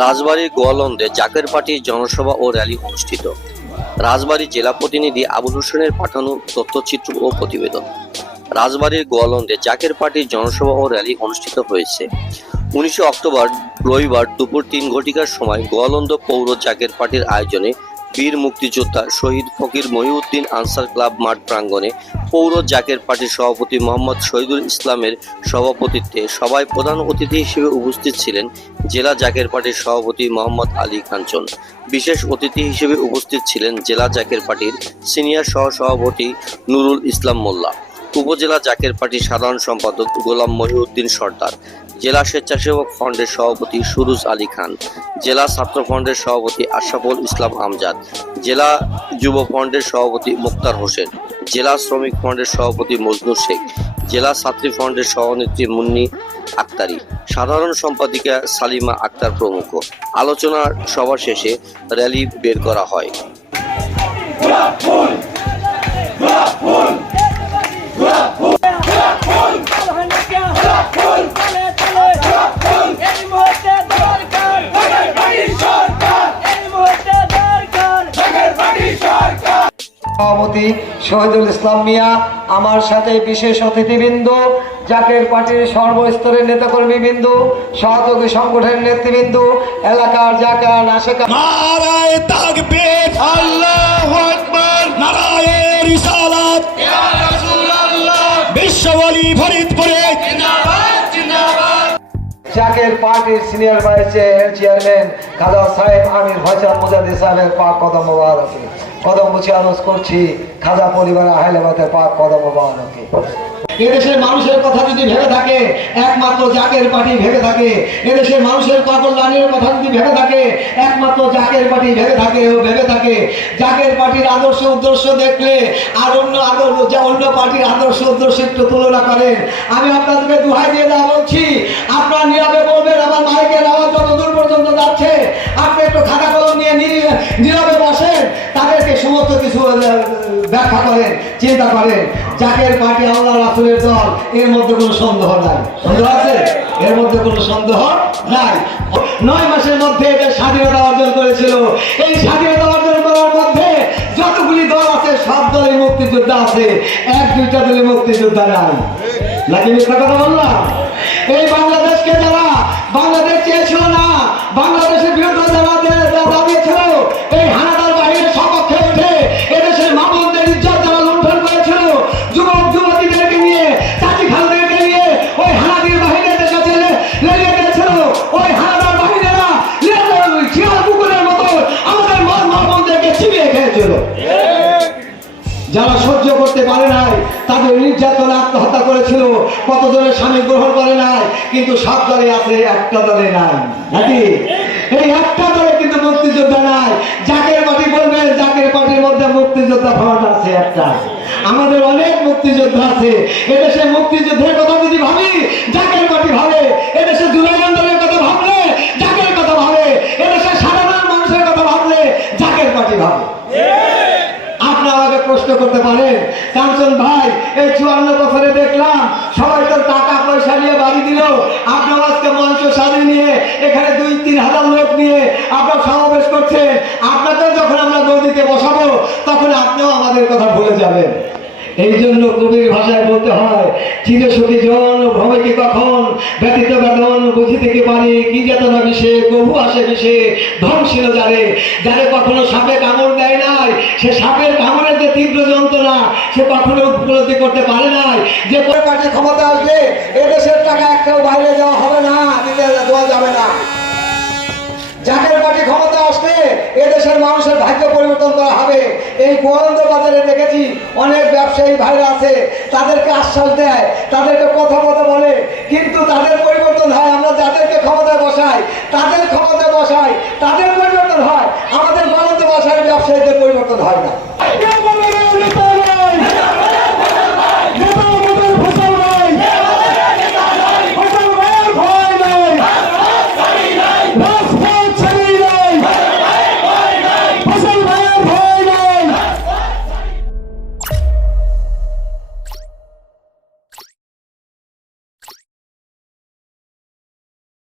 রাজবাড়ীর গোয়ালন্দে জাকের পার্টির জনসভা ও র্যালি অনুষ্ঠিত। রাজবাড়ির জেলা প্রতিনিধি আবুল হোসেনের পাঠানো তথ্যচিত্র ও প্রতিবেদন। রাজবাড়ির গোয়ালন্দে জাকের পার্টির জনসভা ও র্যালি অনুষ্ঠিত হয়েছে। উনিশে অক্টোবর রবিবার দুপুর তিন ঘটিকার সময় গোয়ালন্দ পৌর জাকের পার্টির আয়োজনে বীর মুক্তিযোদ্ধা শহীদ ফকির মহিউদ্দিন আনসার ক্লাব মাঠ প্রাঙ্গণে পৌর জাকের পার্টির সভাপতি মোহাম্মদ শহীদুল ইসলামের সভাপতিত্বে সবাই প্রধান অতিথি হিসেবে উপস্থিত ছিলেন জেলা জাকের পার্টির সভাপতি মোহাম্মদ আলী কাঞ্চন বিশেষ অতিথি হিসেবে উপস্থিত ছিলেন জেলা জাকের পার্টির সিনিয়র সহ সভাপতি নুরুল ইসলাম মোল্লা। উপজেলা জাকের পার্টির সাধারণ সম্পাদক গোলাম মহিউদ্দিন সর্দার, জেলা স্বেচ্ছাসেবক ফ্রন্টের সভাপতি সুরুজ আলী খান, জেলা ছাত্র ফ্রন্টের সভাপতি আশরাফুল ইসলাম আমজাদ, জেলা যুব ফ্রন্টের সভাপতি মুক্তার হোসেন, জেলা শ্রমিক ফ্রন্টের সভাপতি মজনু শেখ, জেলা ছাত্রী ফ্রন্টের সভানেত্রী মুন্নি আক্তারি, সাধারণ সম্পাদিকা সালিমা আক্তার প্রমুখ। আলোচনা সভা শেষে র্যালি বের করা হয়। সভাপতি শহীদুল ইসলাম মিয়া, আমার সাথে বিশেষ অতিথিবৃন্দ, জাকের পার্টির সর্বস্তরের নেতাকর্মী নেতাকর্মীবৃন্দ সহযোগী সংগঠনের নেতৃবৃন্দ, এলাকার জাকার আশেকা জাকের পার্টির সিনিয়র ভাইস চেয়ারম্যান খাদা সাহেব আমির ভাইজান মুজাদি সাহেবের পাক কদম মোবারকে। কদম মুছে আলোচ করছি খাজা পরিবার আহলেবাদের পাক কদম মোবারকে। এদেশের মানুষের কথা যদি ভেবে থাকে, একমাত্র জাকের পার্টি ভেবে থাকে, এদেশের মানুষের কল্যাণের কথা যদি ভেবে থাকে, একমাত্র জাকের পার্টি ভেবে থাকে, ও ভেবে থাকে, জাকের পার্টির আদর্শ উদ্দেশ্য দেখলে আর অন্য আদর্শ অন্য পার্টির আদর্শ উদ্দেশ্য একটু তুলনা করেন। আমি আপনাদেরকে দুহাই দিয়ে দেওয়া বলছি, আপনারা নীরবে বলবেন, আমার মাইকের আওয়াজ যত দূর পর্যন্ত যাচ্ছে, আপনি একটু খাতা কলম নিয়ে নীরবে ব্যাখ্যা করেন চিন্তা করেন জাকের পার্টি আল্লাহ রাসুলের দল, এর মধ্যে কোনো সন্দেহ নাই। সন্দেহ আছে? এর মধ্যে কোনো সন্দেহ নাই। নয় মাসের মধ্যে এদের স্বাধীনতা অর্জন করেছিল। এই স্বাধীনতা অর্জন করার মধ্যে যতগুলি দল আছে, সব দলে মুক্তিযোদ্ধা আছে। এক, দুইটা দলে মুক্তিযোদ্ধা নাই। নাকি মিথ্যা কথা বললাম? এই বাংলাদেশকে যারা বাংলাদেশ চেয়েছিল না যারা সহ্য করতে পারে নাই, তাদের নির্যাতন আত্মহত্যা করেছিল। কতজনের স্বামী গ্রহণ করে নাই, কিন্তু সব দলে আছে, একটা দলে নাই। নাকি এই একটা দলে কিন্তু মুক্তিযোদ্ধা নাই। জাকের পার্টি বলবেন, জাকের পার্টির মধ্যে মুক্তিযোদ্ধা ফ্রন্ট আছে একটা। আমাদের অনেক মুক্তিযোদ্ধা আছে। এদেশে মুক্তিযুদ্ধের কথা যদি ভাবি, জাকের জাকের পাটি ভাবে। আপনারা প্রশ্ন করতে পারেন, কাঞ্চন ভাই, এই চুয়ান্ন বছরে দেখলাম সবাই তো টাকা পয়সা নিয়ে বাড়ি দিল। আপনার আজকে মঞ্চ সাজিয়ে নিয়ে, এখানে দুই, তিন হাজার লোক নিয়ে আপনার সমাবেশ করছেন। আপনাকে যখন আমরা নদীতে বসাবো, তখন আপনিও আমাদের কথা ভুলে যাবেন। এই জন্য কবির ভাষায় বলতে হয় চির সুখী জন ভ্রমে কখন? ব্যতীত বেদন বুঝিতে কি পারি, কি যাতনা বিষে কবু আসে বিষে ধ্বংসিল যারে যারে কখনো সাপে কামড় দেয় নাই, সে সাপের কামড়ের যে তীব্র যন্ত্রণা, সে কখনো উপলব্ধি করতে পারে নাই, যে পার্টি ক্ষমতা আসলে এদেশের টাকা একটাও বাইরে যাওয়া হবে না দেওয়া যাবে না। যাদের পার্টি ক্ষমতা আসলে এদেশের মানুষের ভাগ্য পরিবর্তন করা হবে। এই গোয়ালন্দ বাজারে দেখেছি অনেক ব্যবসায়ী ভাইরা আছে, তাদেরকে আশ্বাস দেয়, তাদেরকে কথা কথা বলে। কিন্তু তাদের পরিবর্তন হয়, আমরা যাদেরকে ক্ষমতায় বসাই, তাদের ক্ষমতায় বসাই, তাদের পরিবর্তন হয়। আমাদের গোয়ালন্দ বাজারের ব্যবসায়ীদের পরিবর্তন হয় না।